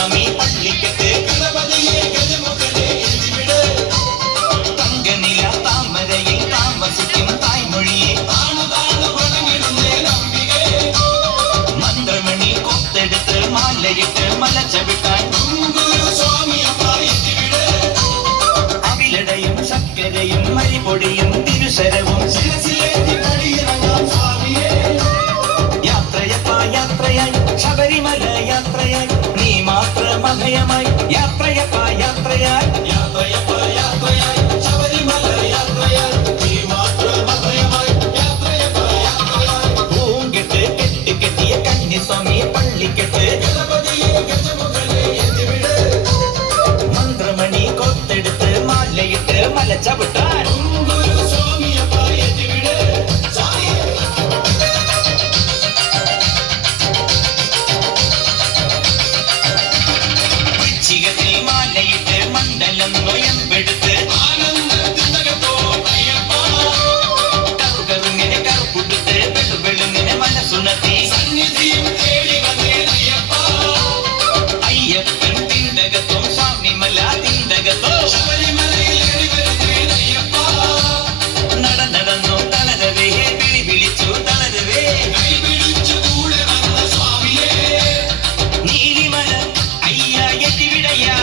കന്നിസ്വാമി പള്ളിക്കെട്ട് ഗണപതിയെ ഗജമുഖനെ എഴുതിവിട് തങ്കനില താമരയിൽ താമസിക്കും തായ്മൊഴിയെ മന്ത്രമണി കൊത്തെടുത്ത് മാലയിട്ട് മല ചവിട്ടാൻ അവിലടയും ശർക്കരയും മരിപൊടിയും തിരുശരവും യാത്രയായി ശബരിമല യാത്രയായി നീ മാത്രം അഭയമായി യാത്രയായി ശബരിമല യാത്രയായി നീ മാത്രം അഭയമായി പൂങ്കെട്ട് കെട്ടിയ കന്നിസ്വാമി പള്ളിക്കെട്ട് ഗണപതിയെ ഗജമുഖനെ എഴുതിവിട് മന്ത്രമണി കൊത്തെടുത്ത് മാലയിട്ട് മല ചവിട്ടാൻ മണ്ഡലം നൊയമ്പെടുത്ത് കറുകറുങ്ങനെ കറുപ്പുടുത്ത് വെളുവെളുങ്ങനെ മനസ്സുണർത്തി അയ്യപ്പൻ തിണ്ടകത്തോ സ്വാമിമല തിണ്ടകത്തോ നടന്നോ തളരവേ വിളിച്ചു തളരവേ നീലിമല അയ്യ എത്തിവിടയാ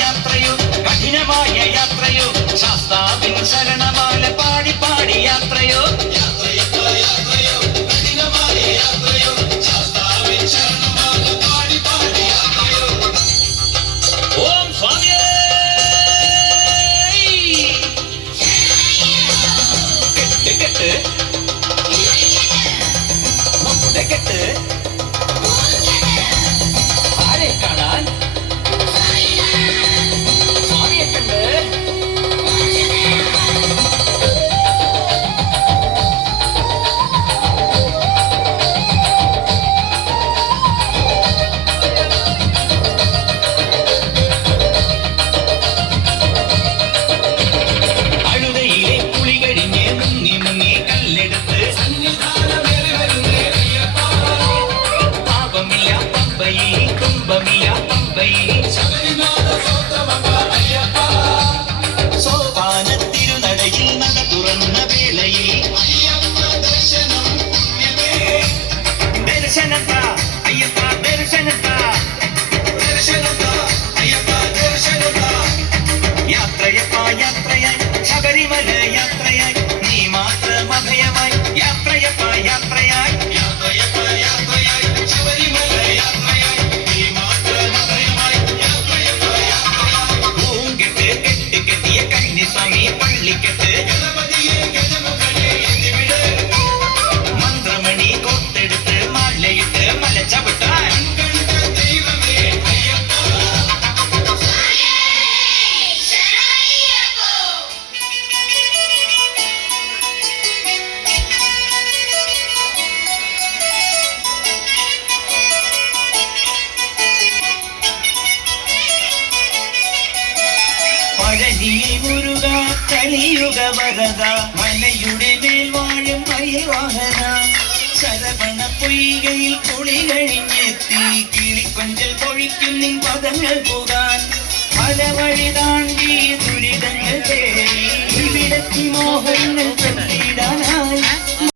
യാത്രയോ കഠിനമായ യാത്രയോ ശാസ്താവിൻ ശരണമാല പാടി പാടി യാത്രയോ കഠിനമായ യാത്രയോ ശാസ്താവിൻ ശരണമാല പാടി പാടി യാത്രയോ ഓം സ്വാമിയേ കെട്ട് നമ്മുടെ കെട്ട് ആരെ കാണാൻ സോപാനത്തിരുനടയിൽ നട തുറന്ന വേളയിൽ ദർശനത്താ അയ്യപ്പ ദർശനത്താ യാത്രയായി ശബരിമല യാത്രയായി നീ മാത്രം അഭയമായി യാത്രയായി ശബരിമല യാത്രയായി നീ മാത്രം അഭയമായി പൂങ്കെട്ട് കെട്ടിയ കന്നിസ്വാമി പള്ളിക്കെട്ട് ഗണപതിയെ ഗജമുഖനെ എഴുതിവിട് മന്ത്രമണി കൊത്തെടുത്ത് മാലയിട്ട് മല ചവിട്ടാൻ ദൈവമേ പഴനിയിൽ മുരുക കലിയുഗ വരദ മലയുടെ മേൽ വാഴും മയിൽവാഹന ശരവണ പൊയ്കയിൽ കുളി കഴിഞ്ഞെത്തി കിളിക്കൊഞ്ചൽ പൊഴിക്കും നിൻ പദങ്ങൾ പോകാൻ പല വഴി താണ്ടി ദുരിതങ്ങൾ തേടി ഇവിടത്തി മോഹങ്ങൾ